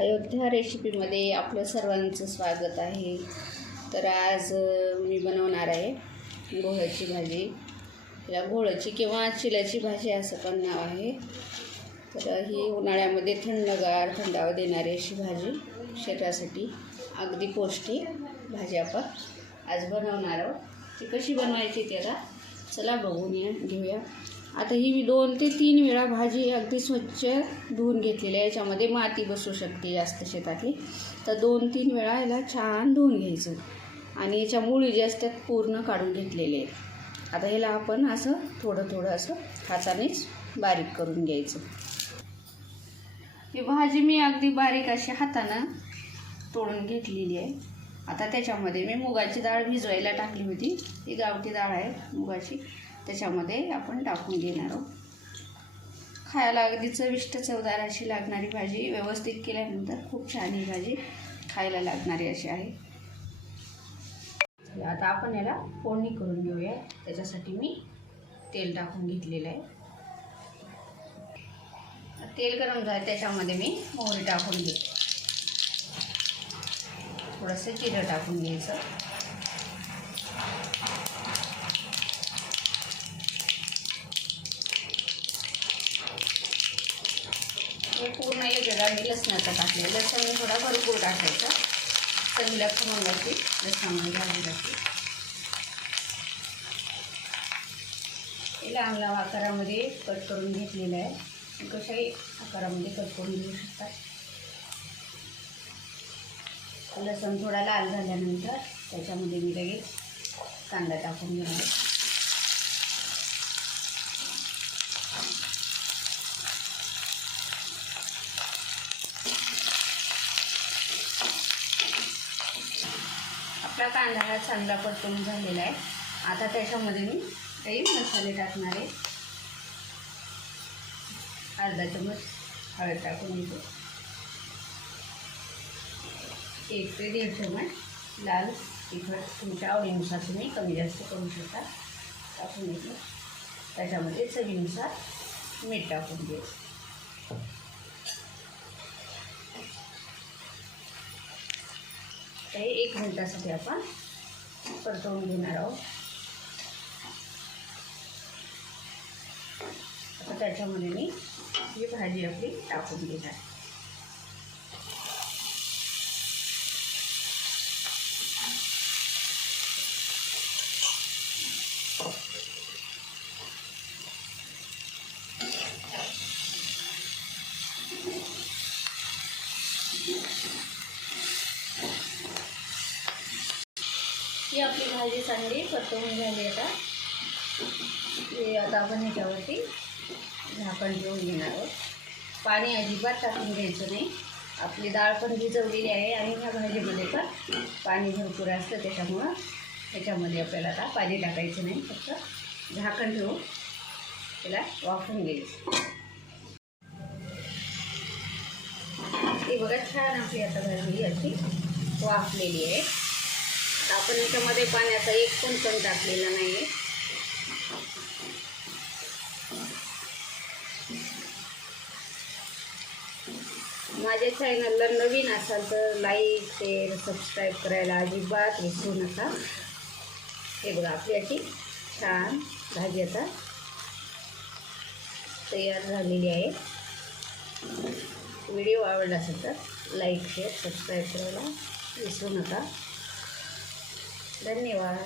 अयोध्या रेसिपीमध्ये आपलं सर्वांचं स्वागत आहे. तर आज मी बनवणार आहे घोळची भाजी. या घोळची किंवा चिल्याची भाजी असं पण नाव आहे. तर ही उन्हाळ्यामध्ये थंडावा देणारी अशी भाजी, शरीरासाठी अगदी पौष्टिक भाजी आपण आज बनवणार आहोत. ती कशी बनवायची त्याला चला बघून घेऊया. आता ही मी 2 ते 3 वेळा भाजी अगदी स्वच्छ धुवून घेतलेली आहे. याच्यामध्ये माती बसू शकते जास्त शेतातली, तर 2-3 वेळा याला छान धुवून घ्यायचं आणि याच्या मुळी जे असतात पूर्ण काढून घेतलेले आहेत. आता ह्याला आपण असं थोडं असं हातानेच बारीक करून घ्यायचं. ही भाजी मी अगदी बारीक अशी हातानं तोडून घेतलेली आहे. आता त्याच्यामध्ये मी मुगाची डाळ भिजवायला टाकली होती. ही गावठी डाळ आहे मुगाची, त्याच्यामध्ये आपण टाकून घेणार आहोत. खायला अगदी चविष्ट चवदार अशी लागणारी भाजी, व्यवस्थित केल्यानंतर खूप छान ही भाजी खायला लागणारी अशी आहे. आता आपण याला फोडणी करून घेऊया. त्याच्यासाठी मी तेल टाकून घेतलेलं आहे. तेल गरम झालं त्याच्यामध्ये मी मोहरी टाकून घेते. थोडंसं जिरं टाकून घ्यायचं. हे पूर्ण वेगळा मी लसणाचा टाकले. लसूण थोडा भरपूर टाकायचा, चवीला खमंग अशी लसणामध्ये भाजी लागते. हे लांब आकारामध्ये कट करून घेतलेलं आहे. कशाही आकारामध्ये कट करून घेऊ शकतात. लसूण थोडा लाल झाल्यानंतर त्याच्यामध्ये मी लगेच कांदा टाकून घेणार. आपला कांदा हा चांगला परतून झालेला आहे. आता त्याच्यामध्ये मी काही मसाले टाकणार आहे. अर्धा चमच हळद टाकून घेतो. 1 ते 1.5 चमच लाल तिखट तुमच्या आवडीनुसार तुम्ही कमी जास्त करू शकता टाकून घेतो. त्याच्यामध्ये चवीनुसार मीठ टाकून घ्यायचं. ते 1 मिनिटासाठी आपण परतवून घेणार आहोत. आता त्याच्यामध्ये मी ही भाजी आपली टाकून घेणार. ही आपली भाजी चांगली परतवून झाली. आता आपण ह्याच्यावरती झाकण ठेवून घेणार आहोत. पाणी अजिबात टाकून द्यायचं नाही. आपली डाळ पण भिजवलेली आहे आणि ह्या भाजीमध्ये पण पाणी भरपूर असतं, त्याच्यामुळं त्याच्यामध्ये आपल्याला आता पाणी टाकायचं नाही. फक्त झाकण ठेवून त्याला वाफवून घ्यायचं. ती बघा छान आपली आता भाजी अशी वाफलेली आहे. आपण याच्यामध्ये पाण्याचा 1 पण टाकलेला नाही आहे. माझ्या चॅनलला नवीन असाल तर लाईक, शेअर, सबस्क्राईब करायला अजिबात विसरू नका. हे बघा आपली अशी छान भाजी आता तयार झालेली आहे. व्हिडिओ आवडला असेल तर लाईक, शेअर, सबस्क्राईब करायला विसरू नका. धन्यवाद.